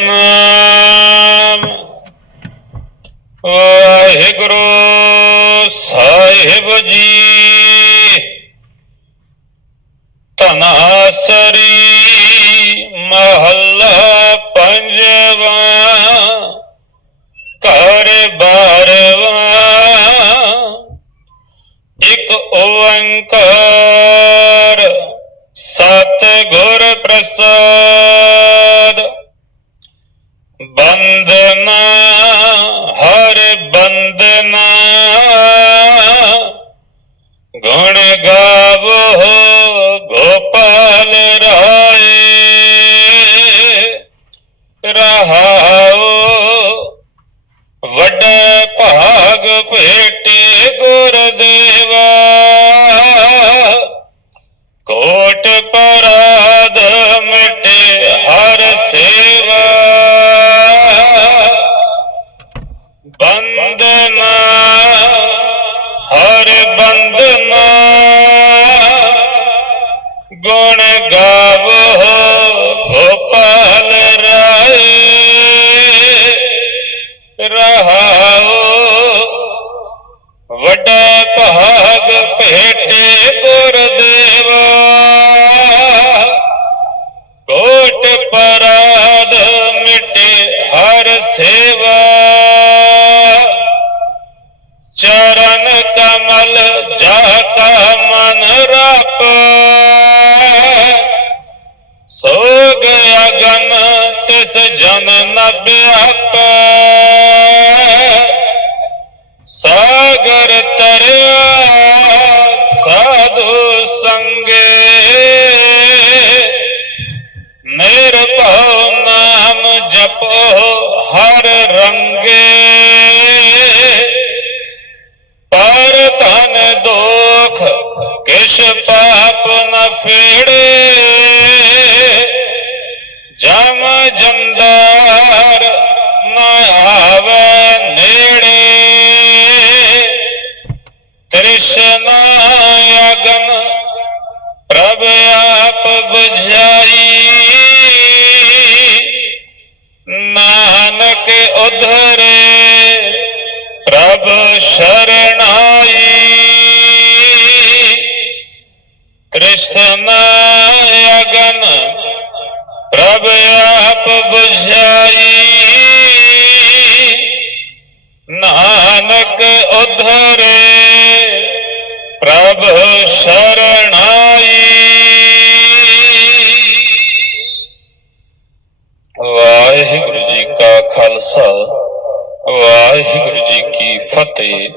ਨਾਮ। ਵਾਹਿਗੁਰੂ ਸਾਹਿਬ ਜੀ। ਤਨਾਸਰੀ ਮਹੱਲਾ ਪੰਜਵਾ। ਘਰ ਬਾਰਵਾ। ਇੱਕ ਓੰਕਾਰ। ਸਤ ਗੁਰ ਪ੍ਰਸਾਦ। ਬੰਦਨਾ ਹਰ ਬੰਦਨਾ। ਗੁਣ ਗਾਵੋ ਗੋਪਾਲ ਰਾਏ। ਰਹਾਓ ਵੱਡਾ ਭਾਗ ਭੇ ਗੁਣ ਗਾਵੋ ਗੋਪਾਲ ਰਾਏ। ਰਹਾਓ, ਵੱਡਾ ਭਾਗ ਭੇਟੇ ਗੁਰਦੇਵਾ। ਕੋਟ ਪਰਾਧ ਮਿਟੇ ਹਰ ਸੇਵਾ। ਚਰਨ ਕਮਲ ਜਨ ਨ ਵਿਆਪੈ ਸਾਗਰ ਤਰਿਆ ਸਾਧੂ ਸੰਗੇ। ਨਿਰਭਉ ਨਾਮ ਜਪੋ ਹਰ ਰੰਗੇ। ਪਰ ਧਨ ਦੋਖ ਕਿਛ ਪਾਪ ਨ ਫੇੜੇ। ਜਮ ਜੰਦਾਰ ਨ ਆਵੇ ਨੇੜੇ। ਤ੍ਰਿਸ਼ਨਾ ਅਗਨ ਪ੍ਰਭ ਆਪ ਬੁਝਾਈ। ਨਾਨਕ ਉਧਰੇ ਪ੍ਰਭ ਸ਼ਰਣਾਈ। ਕ੍ਰਿਸ਼ਨ ਅਗਨ ਪ੍ਰਭ ਆਪ 부ਝਾਈ ਨਾਨਕ ਉਧਰੇ ਪ੍ਰਭ ਸ਼ਰਣਾਈ। ਵਾਹਿਗੁਰੂ ਜੀ ਕਾ ਖਾਲਸਾ, ਵਾਹਿਗੁਰੂ ਜੀ ਕੀ ਫਤਿਹ।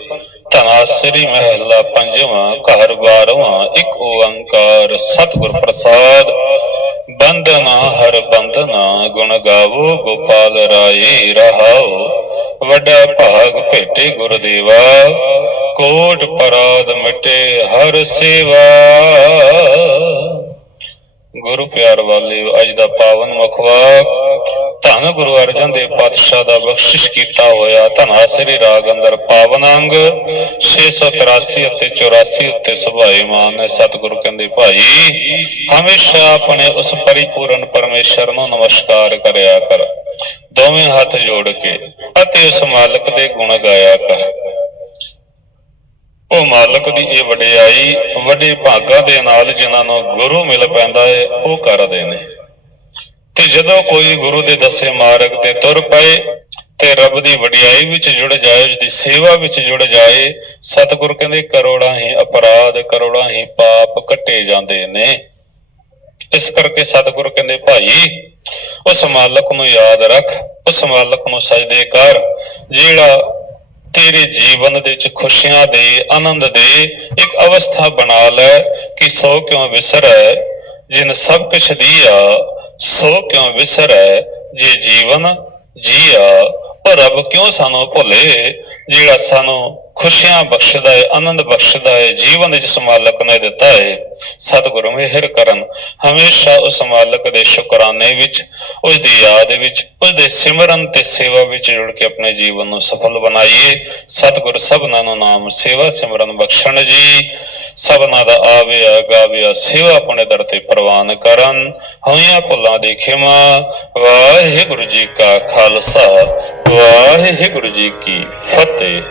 ਧਨਾਸਰੀ ਮਹਿਲਾ ਪੰਜਵਾਂ, ਘਰ ਬਾਰਵਾਂ, ਇੱਕ ਓੰਕਾਰ, ਸਤਿਗੁਰ ਪ੍ਰਸਾਦ। ਬੰਦਨਾ ਹਰ ਬੰਦਨਾ ਗੁਣ ਗਾਵੋ, ਗੋਪਾਲ ਰਾਏ ਰਹਾਓ। ਵੱਡਾ ਭਾਗ ਭੇਟੇ ਗੁਰਦੇਵਾ, ਕੋਟ ਪਰਾਦ ਮਿਟੇ ਹਰ ਸੇਵਾ। ਗੁਰੂ ਪਿਆਰ ਵਾਲਿਓ, ਅੱਜ ਦਾ ਪਾਵਨ ਮੁਖਵਾਕ ਧੰਨ ਗੁਰੂ ਅਰਜਨ ਦੇਵ ਪਾਤਸ਼ਾਹ ਦਾ ਬਖਸ਼ਿਸ਼ ਕੀਤਾ ਹੋਇਆ ਧਨਾਸਰੀ ਰਾਗ ਅੰਦਰ ਪਾਵਨ ਅੰਗ 683 ਅਤੇ 84 ਉੱਤੇ ਸੁਭਾਏਮਾਨ ਹੈ ਸਤਿਗੁਰੂ ਕਹਿੰਦੇ, ਭਾਈ, ਹਮੇਸ਼ਾ ਆਪਣੇ ਉਸ ਪਰਿਪੂਰਨ ਪਰਮੇਸ਼ਰ ਨੂੰ ਨਮਸਕਾਰ ਕਰਿਆ ਕਰ। ਦੋਵੇਂ ਹੱਥ ਜੋੜ ਕੇ ਅਤੇ ਉਸ ਮਾਲਕ ਦੇ ਗੁਣ ਗਾਇਆ ਕਰ। ਉਹ ਮਾਲਕ ਦੀ ਇਹ ਵਡਿਆਈ, ਵੱਡੇ ਭਾਗਾਂ ਦੇ ਨਾਲ ਜਿਨ੍ਹਾਂ ਨੂੰ ਗੁਰੂ ਮਿਲ ਪੈਂਦਾ ਹੈ ਉਹ ਕਰਦੇ ਨੇ। ਤੇ ਜਦੋਂ ਕੋਈ ਗੁਰੂ ਦੇ ਦੱਸੇ ਮਾਰਗ ਤੇ ਤੁਰ ਪਏ ਤੇ ਰੱਬ ਦੀ ਵਡਿਆਈ ਵਿੱਚ ਜੁੜ ਜਾਏ ਉਸ ਦੀ ਸੇਵਾ ਵਿੱਚ ਜੁੜ ਜਾਏ, ਸਤਿਗੁਰ ਕਹਿੰਦੇ ਕਰੋੜਾਂ ਹੀ ਅਪਰਾਧ, ਕਰੋੜਾਂ ਹੀ ਪਾਪ ਕੱਟੇ ਜਾਂਦੇ ਨੇ। ਇਸ ਕਰਕੇ ਸਤਿਗੁਰ ਕਹਿੰਦੇ, ਭਾਈ, ਉਸ ਮਾਲਕ ਨੂੰ ਯਾਦ ਰੱਖ, ਉਸ ਮਾਲਕ ਨੂੰ ਸਜਦੇ ਕਰ, ਜਿਹੜਾ ਤੇਰੇ ਜੀਵਨ ਦੇ ਵਿੱਚ ਖੁਸ਼ੀਆਂ ਦੇ, ਆਨੰਦ ਦੇ ਇੱਕ ਅਵਸਥਾ ਬਣਾ ਲੈ ਕਿ ਸੋ ਕਿਉਂ ਵਿਸਰੈ, ਜਿਨ ਸਭ ਕੁਛ ਦੀਆ ਸੋ ਕਿਉਂ ਵਿਸਰੈ ਜੇ ਜੀਵਨ ਜੀਆ? ਉਹ ਰੱਬ ਕਿਉਂ ਸਾਨੂੰ ਭੁੱਲੇ? ਜਿਹੜਾ ਸਾਨੂੰ ਖੁਸ਼ੀਆਂ ਬਖਸ਼ਦਾ ਹੈ ਆਨੰਦ ਬਖਸ਼ਦਾ ਹੈ ਜੀਵਨ ਜਿਸ ਮਾਲਕ ਨੇ ਦਿੱਤਾ ਹੈ ਸਤਿਗੁਰੂ ਮਿਹਰ ਕਰਨ। ਹਮੇਸ਼ਾ ਉਸ ਮਾਲਕ ਦੇ ਸ਼ੁਕਰਾਨੇ ਵਿੱਚ, ਉਸ ਦੀ ਯਾਦ ਵਿੱਚ, ਉਸ ਦੇ ਸਿਮਰਨ ਤੇ ਸੇਵਾ ਵਿੱਚ ਜੁੜ ਕੇ ਆਪਣੇ ਜੀਵਨ ਨੂੰ ਸਫਲ ਬਣਾਈਏ। ਸਤਿਗੁਰ ਸਭਨਾਂ ਨੂੰ ਨਾਮ ਸੇਵਾ ਸਿਮਰਨ ਬਖਸ਼ਣ ਜੀ। ਸਭਨਾਂ ਦਾ ਆਵਿਆ, ਗਾਵਿਆ, ਸੇਵਾ ਆਪਣੇ ਦਰ ਤੇ ਪ੍ਰਵਾਨ ਕਰਨ। ਹੋਈਆਂ ਭੁੱਲਾਂ ਦੀ ਖਿਮਾ, ਵਾਹਿਗੁਰੂ ਜੀ ਕਾ ਖਾਲਸਾ, ਵਾਹਿਗੁਰੂ ਜੀ ਕੀ ਫਤਿਹ।